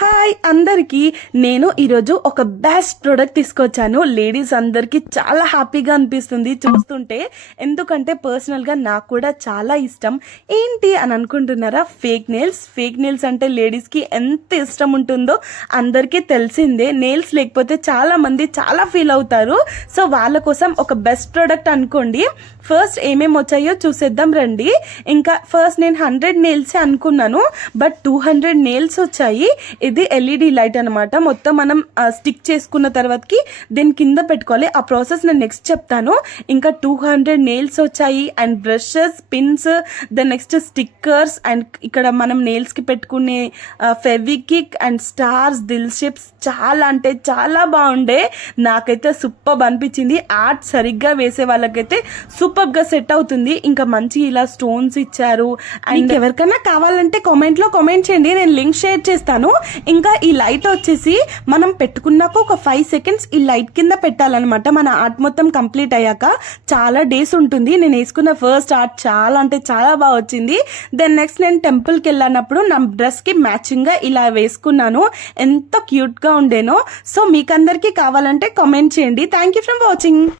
Hi అందరికీ, నేను ఈరోజు ఒక బెస్ట్ ప్రోడక్ట్ తీసుకొచ్చాను. లేడీస్ అందరికీ చాలా హ్యాపీగా అనిపిస్తుంది చూస్తుంటే, ఎందుకంటే పర్సనల్గా నాకు కూడా చాలా ఇష్టం. ఏంటి అని అనుకుంటున్నారా? ఫేక్ నెయిల్స్ అంటే లేడీస్కి ఎంత ఇష్టం ఉంటుందో అందరికీ తెలిసిందే. నెయిల్స్ లేకపోతే చాలా మంది చాలా ఫీల్ అవుతారు. సో వాళ్ళ కోసం ఒక బెస్ట్ ప్రోడక్ట్ అనుకోండి. ఫస్ట్ ఏమేమి వచ్చాయో చూసేద్దాం రండి. ఇంకా ఫస్ట్ నేను 100 నెయిల్స్ అనుకున్నాను, బట్ 200 నెయిల్స్ వచ్చాయి. ఇది ఎల్ఈడి లైట్ అనమాట. మొత్తం మనం స్టిక్ చేసుకున్న తర్వాతకి దీని కింద పెట్టుకోవాలి. ఆ ప్రాసెస్ నేను నెక్స్ట్ చెప్తాను. ఇంకా 200 నెయిల్స్ వచ్చాయి and brushes, pins, then next stickers and ఇక్కడ మనం నెయిల్స్ కి పెట్టుకునే ఫెవికిక్ అండ్ స్టార్స్, దిల్ షేప్స్ చాలా అంటే చాలా బాగుండే. నాకైతే సూపర్ అనిపించింది. ఆర్ట్ సరిగ్గా వేసే వాళ్ళకైతే సూపర్ గా సెట్ అవుతుంది. ఇంకా మంచి ఇలా స్టోన్స్ ఇచ్చారు. అండ్ ఎవరికైనా కావాలంటే కామెంట్ లో కామెంట్ చేయండి, నేను లింక్ షేర్ చేస్తాను. ఇంకా ఈ లైట్ వచ్చేసి మనం పెట్టుకున్నాక ఒక 5 సెకండ్స్ ఈ లైట్ కింద పెట్టాలన్నమాట. మన ఆర్ట్ మొత్తం కంప్లీట్ అయ్యాక చాలా డేస్ ఉంటుంది. నేను వేసుకున్న ఫస్ట్ ఆర్ట్ చాలా అంటే చాలా బాగా వచ్చింది. దెన్ నెక్స్ట్ నేను టెంపుల్కి వెళ్ళినప్పుడు నా డ్రెస్ కి మ్యాచింగ్ గా ఇలా వేసుకున్నాను. ఎంత క్యూట్ గా ఉండేనో. సో మీకందరికీ కావాలంటే కామెంట్ చేయండి. Thank you for watching.